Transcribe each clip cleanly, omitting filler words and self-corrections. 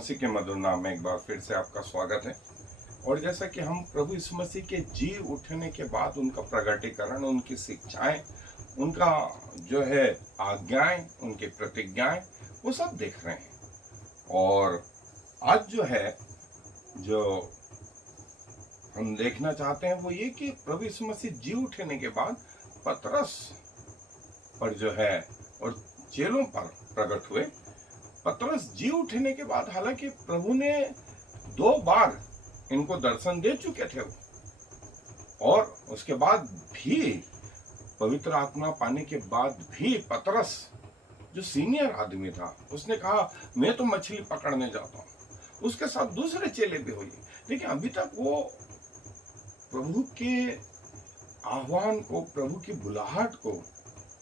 मसीह के मधुर नाम में एक बार फिर से आपका स्वागत है। और जैसा कि हम प्रभु यीशु मसीह के जी उठने के बाद उनका प्रगटीकरण, उनकी शिक्षाएं, उनका जो है आज्ञाएं, उनकी प्रतिज्ञाएं, वो सब देख रहे हैं। और आज जो है, जो हम देखना चाहते हैं वो ये कि प्रभु यीशु मसीह जी उठने के बाद पतरस पर जो है और चेलों पर प्रकट हुए। पतरस जी उठने के बाद, हालांकि प्रभु ने 2 बार इनको दर्शन दे चुके थे और उसके बाद भी, पवित्र आत्मा पाने के बाद भी, पतरस जो सीनियर आदमी था उसने कहा मैं तो मछली पकड़ने जाता हूं। उसके साथ दूसरे चेले भी हुए, लेकिन अभी तक वो प्रभु के आह्वान को, प्रभु की बुलाहट को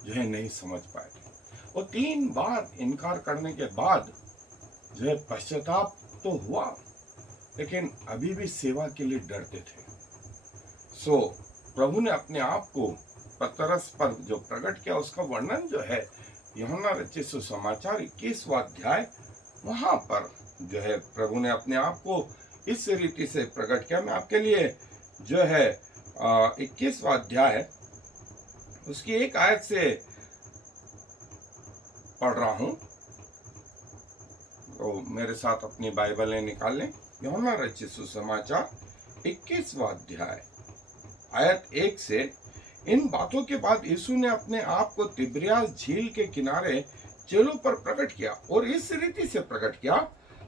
जो है नहीं समझ पाए थे। और 3 बार इनकार करने के बाद जो है पश्चाताप तो हुआ, लेकिन अभी भी सेवा के लिए डरते थे। सो प्रभु ने अपने आप को पतरस पर जो प्रकट किया, उसका वर्णन जो है यूहन्ना रचित सुसमाचार 21वां अध्याय, वहां पर जो है प्रभु ने अपने आप को इस रीति से प्रकट किया। मैं आपके लिए जो है 21वां अध्याय उसकी एक आयत से पढ़ रहा हूं, तो मेरे साथ अपनी बाइबलें निकाल लें। यूहन्ना रचित सुसमाचार 21वां अध्याय आयत 1 से। इन बातों के बाद यीशु ने अपने आप को तिब्रियास झील के किनारे चेलों पर प्रकट किया और इस रीति से प्रकट किया,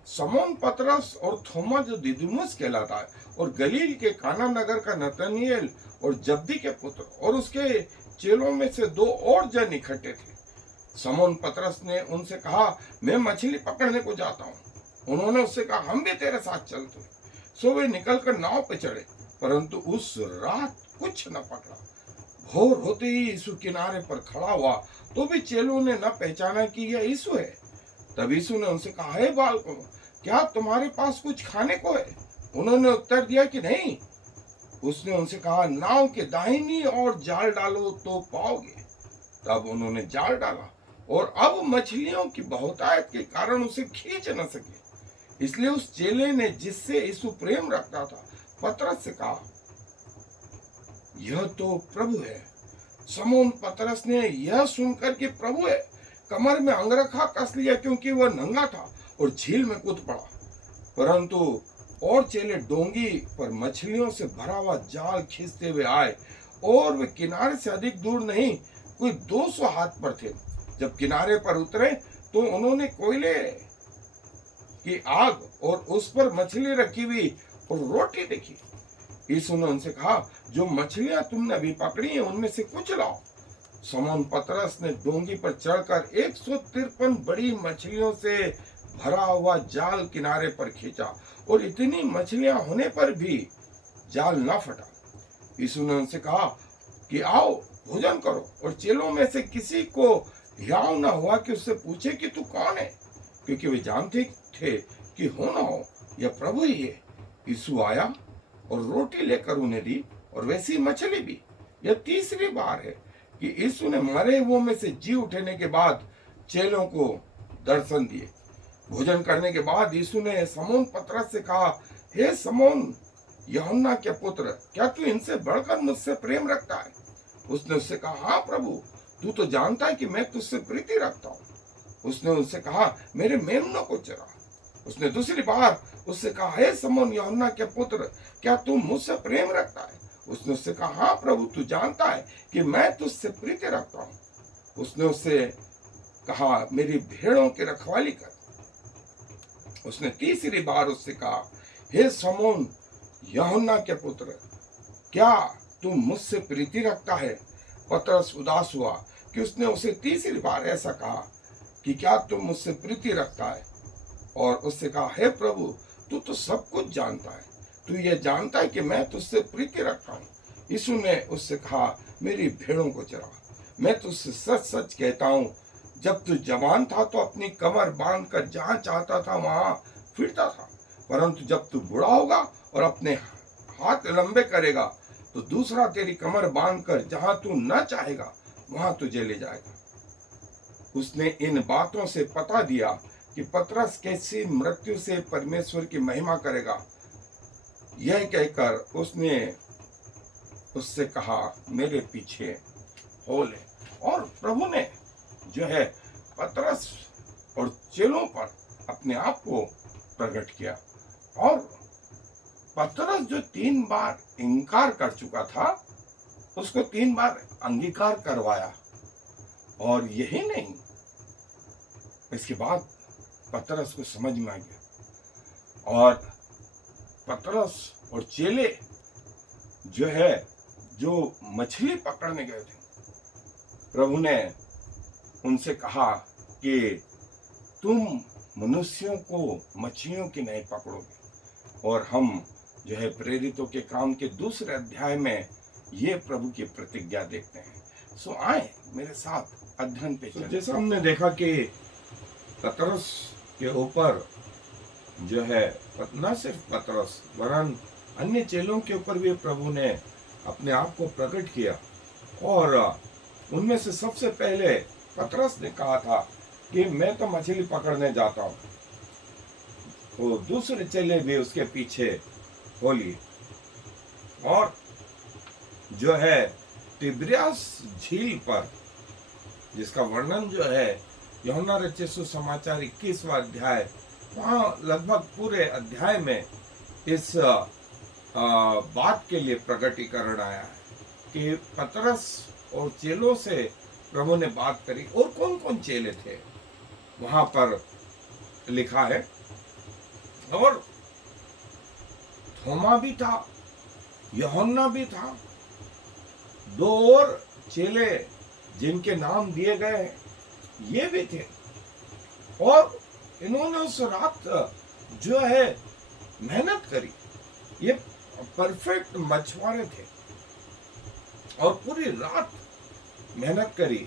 समौन पतरस और थोमा जो दिदुमुस कहलाता है, और गलील के काना नगर का नतनएल और जब्दी के पुत्र और उसके चेलों में से 2 और जन इकट्ठे थे। समौन पतरस ने उनसे कहा मैं मछली पकड़ने को जाता हूँ। उन्होंने उससे कहा हम भी तेरे साथ चलते। सो वे निकलकर नाव पे चढ़े, परंतु उस रात कुछ न पकड़ा। भोर होते ही यीशु किनारे पर खड़ा हुआ, तो भी चेलों ने न पहचाना कि यह यीशु है। तब यीशु ने उनसे कहा हे बालकों, क्या तुम्हारे पास कुछ खाने को है? उन्होंने उत्तर दिया कि नहीं। उसने उनसे कहा नाव के दाहिनी ओर जाल डालो तो पाओगे। तब उन्होंने जाल डाला और अब मछलियों की बहुतायत के कारण उसे खींच न सके। इसलिए उस चेले ने, जिससे यीशु प्रेम रखता था, पतरस से कहा यह तो प्रभु है। समौन पतरस ने यह सुनकर कि प्रभु है, कमर में अंगरखा कस लिया, क्योंकि वह नंगा था, और झील में कूद पड़ा। परंतु और चेले डोंगी पर मछलियों से भरा हुआ जाल खींचते हुए आए, और वे किनारे से अधिक दूर नहीं, कोई 200 हाथ पर थे। जब किनारे पर उतरे तो उन्होंने कोयले की आग और उस पर मछली रखी हुई और रोटी देखी। यीशु ने उनसे कहा जो मछलियां तुमने अभी पकड़ी हैं उनमें से कुछ लाओ। समौन पतरस ने डोंगी पर चढ़कर 153 बड़ी मछलियों से भरा हुआ जाल किनारे पर खींचा, और इतनी मछलियां होने पर भी जाल न फटा। यीशु ने उनसे कहा कि आओ भोजन करो, और चेलों में से किसी को हियाव न हुआ कि उससे पूछे कि तू कौन है, क्योंकि वे जानते थे कि हो न हो यह प्रभु ही है। यीशु आया और रोटी लेकर उन्हें दी, और वैसी मछली भी। यह तीसरी बार है कि यीशु ने मरे हुओं में से जी उठने के बाद चेलों को दर्शन दिए। भोजन करने के बाद यीशु ने समौन पतरस से कहा हे समौन यूहन्ना के पुत्र, क्या तू इनसे बढ़कर मुझसे प्रेम रखता है? उसने उससे कहा हाँ प्रभु, तू तो जानता है कि मैं तुझसे प्रीति रखता हूँ। उसने उससे कहा मेरे मेमनों को चरा। उसने दूसरी बार उससे कहा हे समौन यूहन्ना के पुत्र, क्या तू मुझसे प्रेम रखता है? उसने उससे कहा हाँ प्रभु, तू जानता है कि मैं तुझसे प्रीति रखता हूँ। उसने उससे कहा मेरी भेड़ों की रखवाली कर। उसने तीसरी बार उससे कहा हे समौन यूहन्ना के पुत्र, क्या तू मुझसे प्रीति रखता है? पतरस उदास हुआ कि उसने उसे तीसरी बार ऐसा कहा कि क्या तू मुझसे प्रीति रखता है, और उससे कहा हे प्रभु, तू तो सब कुछ जानता है, तू ये जानता है कि मैं तुझसे प्रीति रखता हूँ। यीशु ने उससे कहा मेरी भेड़ों को चरा। मैं तुझसे सच सच कहता हूँ, जब तू जवान था तो अपनी कमर बांधकर जहाँ चाहता था वहां फिरता था, परंतु जब तू बूढ़ा होगा और अपने हाथ लंबे करेगा तो दूसरा तेरी कमर बांधकर जहां तू न चाहेगा वहां तुझे ले जाएगा। उसने इन बातों से पता दिया कि पतरस कैसी मृत्यु से परमेश्वर की महिमा करेगा, यह कहकर उसने उससे कहा, मेरे पीछे हो ले। और प्रभु ने जो है पतरस और चेलों पर अपने आप को प्रकट किया। और पतरस जो 3 बार इनकार कर चुका था, उसको 3 बार अंगीकार करवाया। और यही नहीं, इसके बाद पतरस को समझ में आ गया। और पतरस और चेले जो है, जो मछली पकड़ने गए थे, प्रभु ने उनसे कहा कि तुम मनुष्यों को मछलियों की नहीं पकड़ोगे। और हम जो है प्रेरितों के काम के 2 अध्याय में ये प्रभु की प्रतिज्ञा देखते हैं। सो आए मेरे साथ अध्ययन पे चलें। जैसा हमने देखा कि पतरस के ऊपर जो है न सिर्फ पतरस वरन अन्य चेलों के ऊपर भी प्रभु ने अपने आप को प्रकट किया। और उनमें से सबसे पहले पतरस ने कहा था कि मैं तो मछली पकड़ने जाता हूँ, तो दूसरे चेले भी उसके पीछे हो लिए। और जो है तिब्रियास झील पर, जिसका वर्णन जो है यूहन्ना रचित सुसमाचार 21वां अध्याय, वहाँ लगभग पूरे अध्याय में इस बात के लिए प्रकटीकरण आया है कि पतरस और चेलों से प्रभु ने बात करी। और कौन कौन चेले थे वहां पर लिखा है। और थोमा भी था, यूहन्ना भी था, 2 और चेले जिनके नाम दिए गए हैं ये भी थे। और इन्होंने उस रात जो है मेहनत करी। ये परफेक्ट मछुआरे थे और पूरी रात मेहनत करी,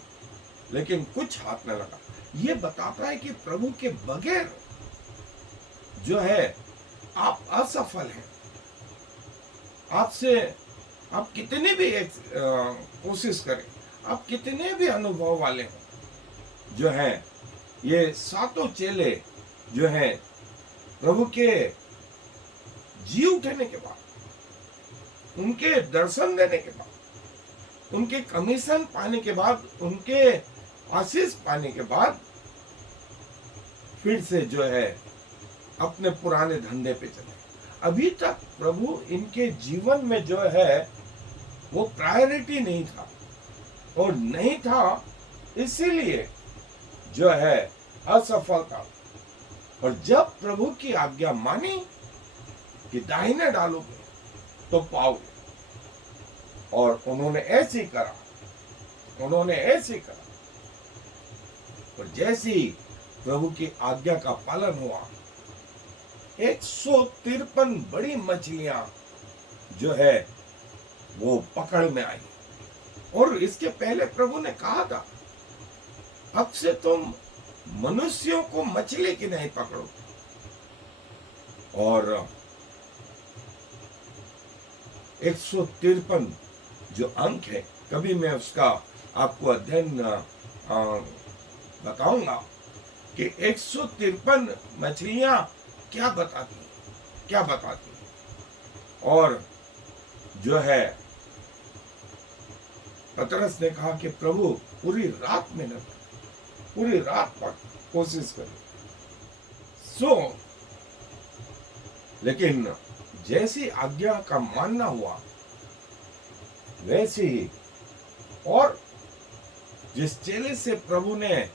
लेकिन कुछ हाथ न लगा। ये बताता है कि प्रभु के बगैर जो है आप असफल हैं। आपसे आप कितनी भी कोशिश करें, आप कितने भी अनुभव वाले हों, जो है ये 7 चेले जो है प्रभु के जी उठने के बाद, उनके दर्शन देने के बाद, उनके कमीशन पाने के बाद, उनके आशीष पाने के बाद फिर से जो है अपने पुराने धंधे पे चले। अभी तक प्रभु इनके जीवन में जो है वो प्रायोरिटी नहीं था, और नहीं था इसीलिए जो है असफलता। और जब प्रभु की आज्ञा मानी कि दाहिने डालोगे तो पाओगे, और उन्होंने ऐसे करा, उन्होंने ऐसे करा। और जैसी प्रभु की आज्ञा का पालन हुआ, 153 बड़ी मछलियां जो है वो पकड़ में आई। और इसके पहले प्रभु ने कहा था, अब से तुम मनुष्यों को मछली की नहीं पकड़ो। और 153 जो अंक है, कभी मैं उसका आपको अध्ययन बताऊंगा कि 153 मछलियां क्या बताती हैं, क्या बताती हैं। और जो है पतरस ने कहा कि प्रभु पूरी रात मेहनत, पूरी रात पर कोशिश करी। लेकिन जैसी आज्ञा का मानना हुआ वैसे ही, और जिस चेले से प्रभु ने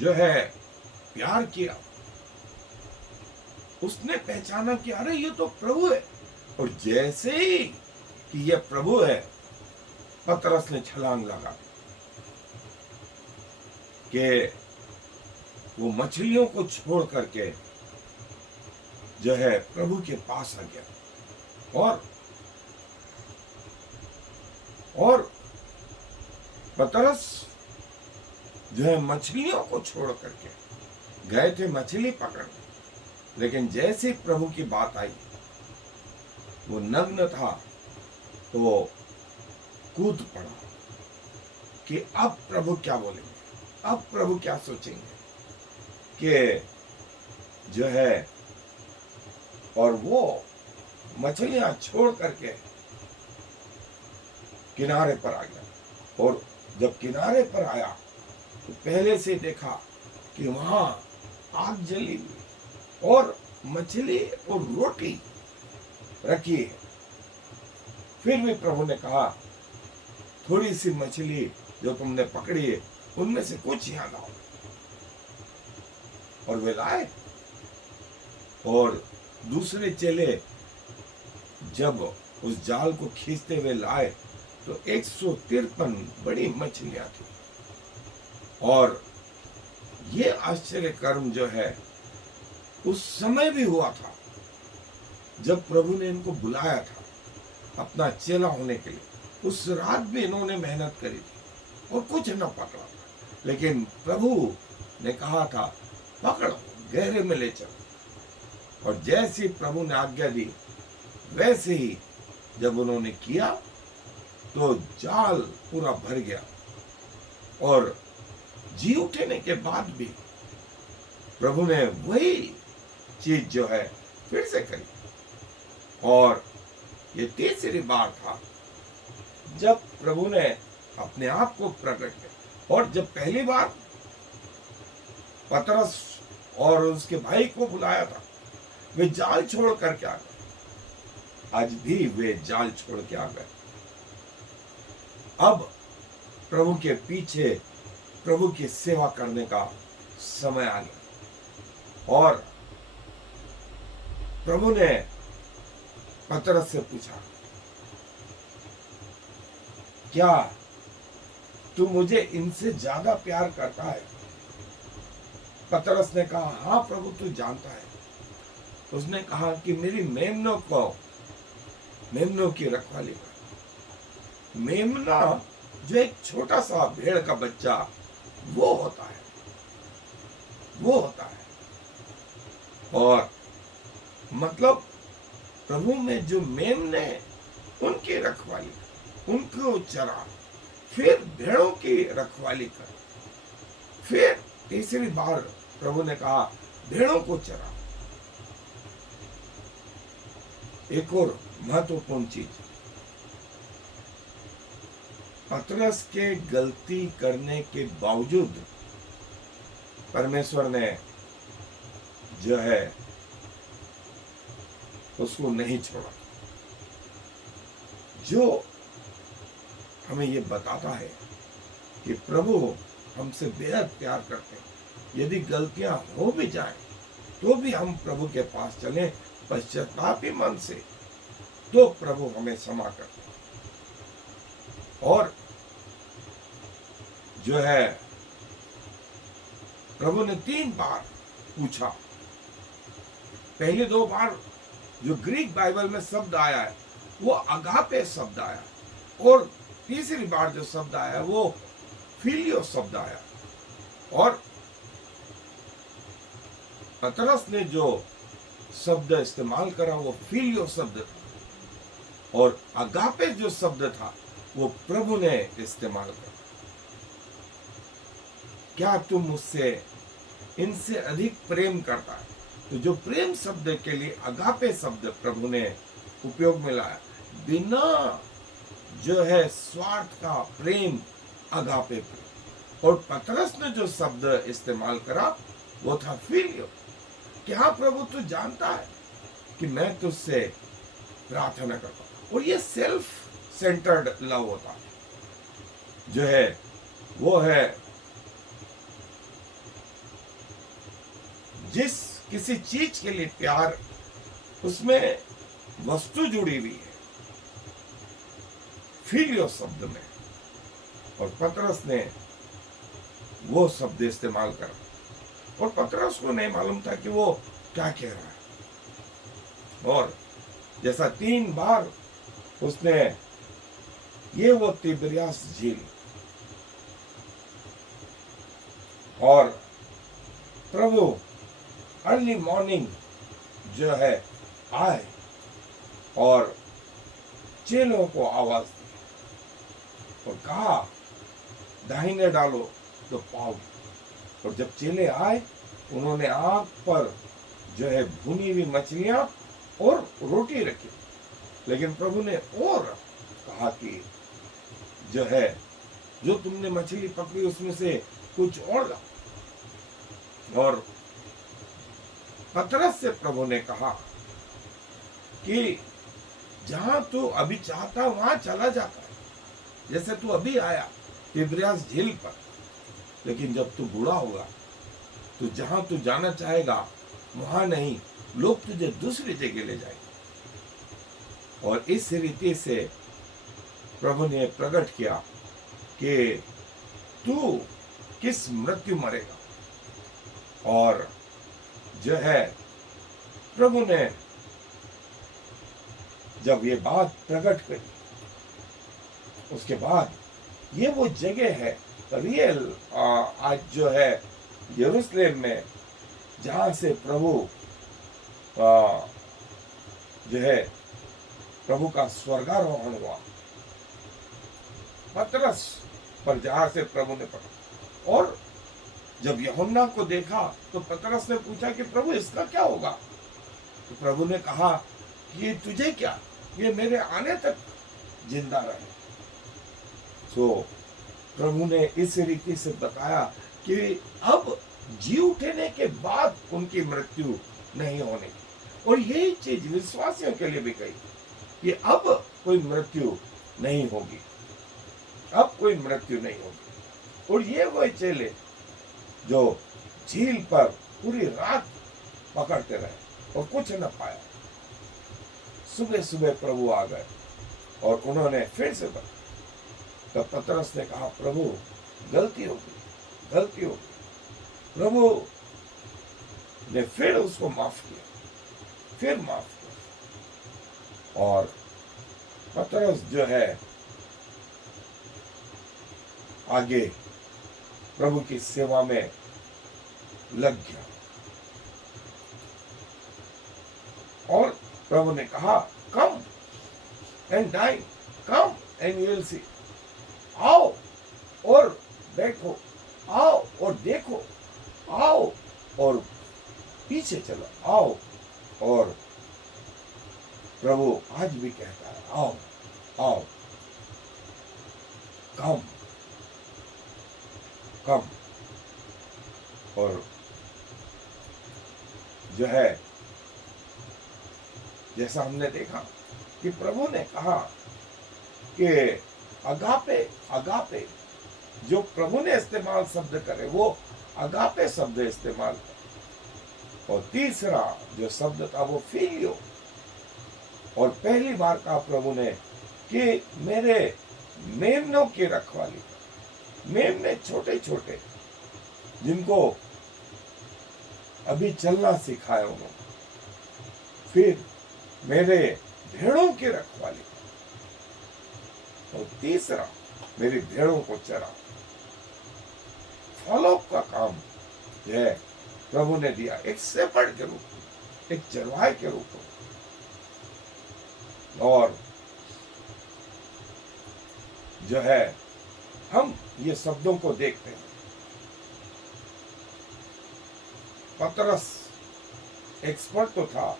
जो है प्यार किया, उसने पहचाना कि अरे ये तो प्रभु है। और जैसे ही कि ये प्रभु है, पतरस ने छलांग लगा कि वो मछलियों को छोड़ करके जो है प्रभु के पास आ गया। और पतरस जो है मछलियों को छोड़ करके गए थे मछली पकड़ने, लेकिन जैसे प्रभु की बात आई, वो नग्न था तो कूद पड़ा कि अब प्रभु क्या बोलेंगे, अब प्रभु क्या सोचेंगे कि जो है, और वो मछलियां छोड़ करके किनारे पर आ गया। और जब किनारे पर आया तो पहले से देखा कि वहां आग जली हुई और मछली और रोटी रखी है। फिर भी प्रभु ने कहा, थोड़ी सी मछली जो तुमने पकड़ी है उनमें से कुछ यहां लाओ। और वे लाए। और दूसरे चेले जब उस जाल को खींचते हुए लाए तो 153 बड़ी मछलियां थी। और ये आश्चर्य कर्म जो है उस समय भी हुआ था जब प्रभु ने इनको बुलाया था अपना चेला होने के लिए। उस रात भी इन्होंने मेहनत करी थी और कुछ न पकड़ा था, लेकिन प्रभु ने कहा था पकड़ो, गहरे में ले चलो। और जैसे ही प्रभु ने आज्ञा दी वैसे ही जब उन्होंने किया तो जाल पूरा भर गया। और जी उठने के बाद भी प्रभु ने वही चीज जो है फिर से करी। और ये तीसरी बार था जब प्रभु ने अपने आप को प्रकट किया। और जब पहली बार पतरस और उसके भाई को बुलाया था, वे जाल छोड़ करके आ गए। आज भी वे जाल छोड़ के आ गए। अब प्रभु के पीछे प्रभु की सेवा करने का समय आ गया। और प्रभु ने पतरस से पूछा, क्या तू मुझे इनसे ज्यादा प्यार करता है? पतरस ने कहा, हाँ प्रभु, तू जानता है। उसने कहा कि मेरी मेमनों की रखवाली कर। मेमना जो एक छोटा सा भेड़ का बच्चा वो होता है। और मतलब प्रभु में जो मेमने उनकी रखवाली कर, उनको चरा, फिर भेड़ों की रखवाली कर। फिर तीसरी बार प्रभु ने कहा भेड़ों को चरा। एक और महत्वपूर्ण चीज, पतरस के गलती करने के बावजूद परमेश्वर ने जो है उसको नहीं छोड़ा, जो हमें ये बताता है कि प्रभु हमसे बेहद प्यार करते हैं। यदि गलतियां हो भी जाएं तो भी हम प्रभु के पास चलें पश्चातापी मन से, तो प्रभु हमें क्षमा करते हैं। और जो है प्रभु ने 3 बार पूछा। पहले 2 बार जो ग्रीक बाइबल में शब्द आया है वो अगापे शब्द आया, और तीसरी बार जो शब्द आया वो फिलियो शब्द आया। और पतरस ने जो शब्द इस्तेमाल करा वो फिलियो शब्द था, और अगापे जो शब्द था वो प्रभु ने इस्तेमाल करा। क्या तुम मुझसे इनसे अधिक प्रेम करता है? तो जो प्रेम शब्द के लिए अगापे शब्द प्रभु ने उपयोग में लाया, बिना जो है स्वार्थ का प्रेम, अगापे प्रेम। और पतरस ने जो शब्द इस्तेमाल करा वो था फिलियो। क्या प्रभु तू जानता है कि मैं तुझसे प्रार्थना करता हूं? और ये सेल्फ सेंटर्ड लव होता है, जो है वो है जिस किसी चीज के लिए प्यार, उसमें वस्तु जुड़ी हुई है फिलियो शब्द में। और पतरस ने वो शब्द इस्तेमाल करा, और पतरस को नहीं मालूम था कि वो क्या कह रहा है। और जैसा 3 बार उसने ये वो तिबिरियास झील, और प्रभु अर्ली मॉर्निंग जो है आए और चेलों को आवाज दी और कहा दाहिने डालो तो पाओगे। और जब चेले आए उन्होंने आग पर जो है भुनी हुई मछलियां और रोटी रखी, लेकिन प्रभु ने और कहा कि जो है जो तुमने मछली पकड़ी उसमें से कुछ और लाओ। और पतरस से प्रभु ने कहा कि जहां तू अभी चाहता वहां चला जाता है, जैसे तू अभी आया तिब्रियास झील पर, लेकिन जब तू बूढ़ा होगा तो जहां तू जाना चाहेगा वहां नहीं, लोग तुझे दूसरी जगह ले जाएंगे। और इस रीति से प्रभु ने प्रकट किया कि तू किस मृत्यु मरेगा। और जो है प्रभु ने जब ये बात प्रकट करी, उसके बाद ये वो जगह है रियल आज जो है यरूशलेम में, जहां से प्रभु जो है प्रभु का स्वर्गारोहण हुआ। पतरस पर जहां से प्रभु ने पकड़ा, और जब यूहन्ना को देखा तो पतरस ने पूछा कि प्रभु इसका क्या होगा। तो प्रभु ने कहा कि ये तुझे क्या, ये मेरे आने तक जिंदा रहे। तो प्रभु ने इस रीति से बताया कि अब जी उठने के बाद उनकी मृत्यु नहीं होने की। और यही चीज विश्वासियों के लिए भी कही कि अब कोई मृत्यु नहीं होगी, अब कोई मृत्यु नहीं होगी। और ये वो चेले जो झील पर पूरी रात पकड़ते रहे और कुछ न पाया, सुबह सुबह प्रभु आ गए और उन्होंने फिर से बताया। तब पतरस ने कहा प्रभु गलती हो गई, गलती हो गई। प्रभु ने फिर उसको माफ किया, फिर माफ किया। और पतरस जो है आगे प्रभु की सेवा में लग गया। और प्रभु ने कहा come and dine, come and you will see, आओ और देखो, आओ और देखो, आओ और पीछे चलो, आओ। और प्रभु आज भी कहता है आओ, आओ, कम, कम। और जो है जैसा हमने देखा कि प्रभु ने कहा कि अगापे, अगापे, जो प्रभु ने इस्तेमाल शब्द करे वो अगापे शब्द इस्तेमाल करे। और तीसरा जो शब्द था वो फिलियो। और पहली बार कहा प्रभु ने कि मेरे मेमनों की रखवाली, मेमने छोटे छोटे जिनको अभी चलना सिखाया उन्होंने, फिर मेरे भेड़ों की रखवाली, और तीसरा मेरी भेड़ों को चरा। फॉलो का काम है प्रभु ने दिया, एक शेपर्ड के रूप में, एक चरवाहे के रूप में। और जो है हम ये शब्दों को देखते हैं। पतरस एक्सपर्ट तो था,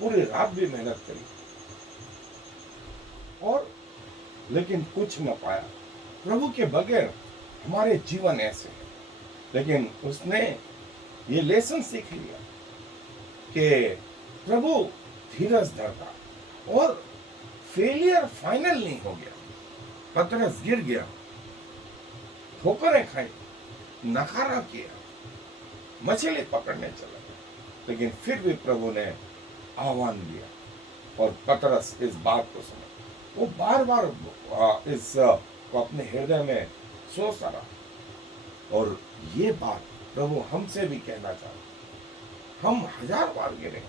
पूरी रात भी मेहनत करी और लेकिन कुछ न पाया। प्रभु के बगैर हमारे जीवन ऐसे है। लेकिन उसने ये लेसन सीख लिया कि प्रभु धीरज धरता, और फेलियर फाइनल नहीं हो गया। पतरस गिर गया, ठोकरें खाई, नकारा किया, मछली पकड़ने चला गया, लेकिन फिर भी प्रभु ने आह्वान दिया। और पतरस इस बात को समझ, वो बार बार इस को अपने हृदय में सोचता रहा। और ये बात प्रभु हमसे भी कहना चाहता। हम 1000 बार गिरे,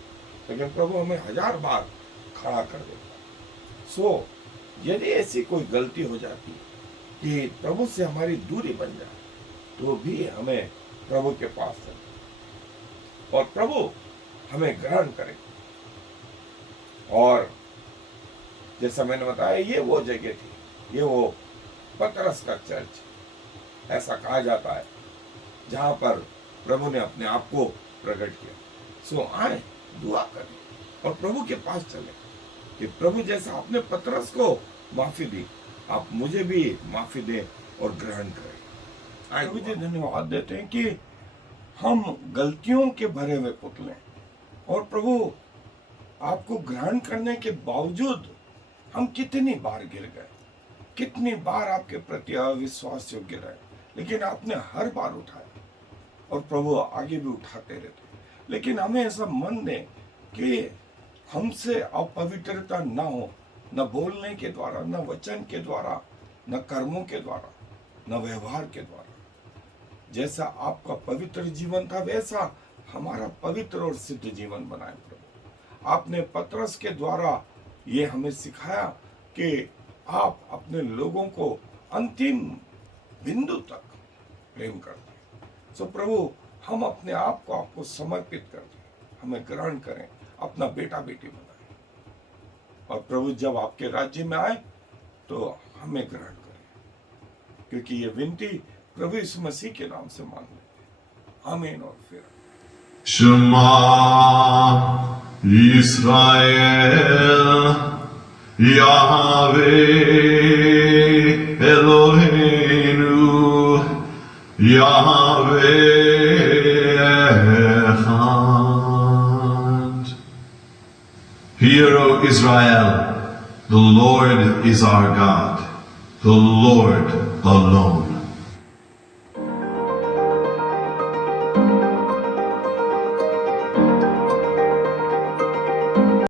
लेकिन प्रभु हमें 1000 बार खड़ा कर देता। सो यदि ऐसी कोई गलती हो जाती कि प्रभु से हमारी दूरी बन जाए, तो भी हमें प्रभु के पास चले और प्रभु हमें ग्रहण करे। और जैसा मैंने बताया, ये वो जगह थी, ये वो पतरस का चर्च ऐसा कहा जाता है, जहां पर प्रभु ने अपने आप को प्रकट किया। सो आए, दुआ करें और प्रभु के पास चले कि प्रभु जैसा आपने पतरस को माफी दी, आप मुझे भी माफी दें और ग्रहण करें। प्रभु जी धन्यवाद देते हैं कि हम गलतियों के भरे हुए पुतले और प्रभु आपको ग्रहण करने के बावजूद हम कितनी बार गिर गए, कितनी बार आपके प्रति अविश्वास योग्य रहे, लेकिन आपने हर बार उठाया और प्रभु आगे भी उठाते रहते। लेकिन हमें ऐसा मन दे कि हमसे अपवित्रता न हो, न बोलने के द्वारा, न वचन के द्वारा, न कर्मों के द्वारा, न व्यवहार के द्वारा। जैसा आपका पवित्र जीवन था वैसा हमारा पवित्र और सिद्ध जीवन बनाए प्रभु। आपने पतरस के द्वारा ये हमें सिखाया कि आप अपने लोगों को अंतिम बिंदु तक प्रेम करते हैं। सो प्रभु हम अपने आप को आपको समर्पित करते हैं, हमें ग्रहण करें, अपना बेटा बेटी बनाएं और प्रभु जब आपके राज्य में आए तो हमें ग्रहण करें, क्योंकि ये विनती प्रभु यीशु मसीह के नाम से मांग लेते हैं। आमीन। और फिर Shema Yisrael Yahweh Eloheinu Yahweh Echad. Hear, O Israel, the Lord is our God, the Lord alone.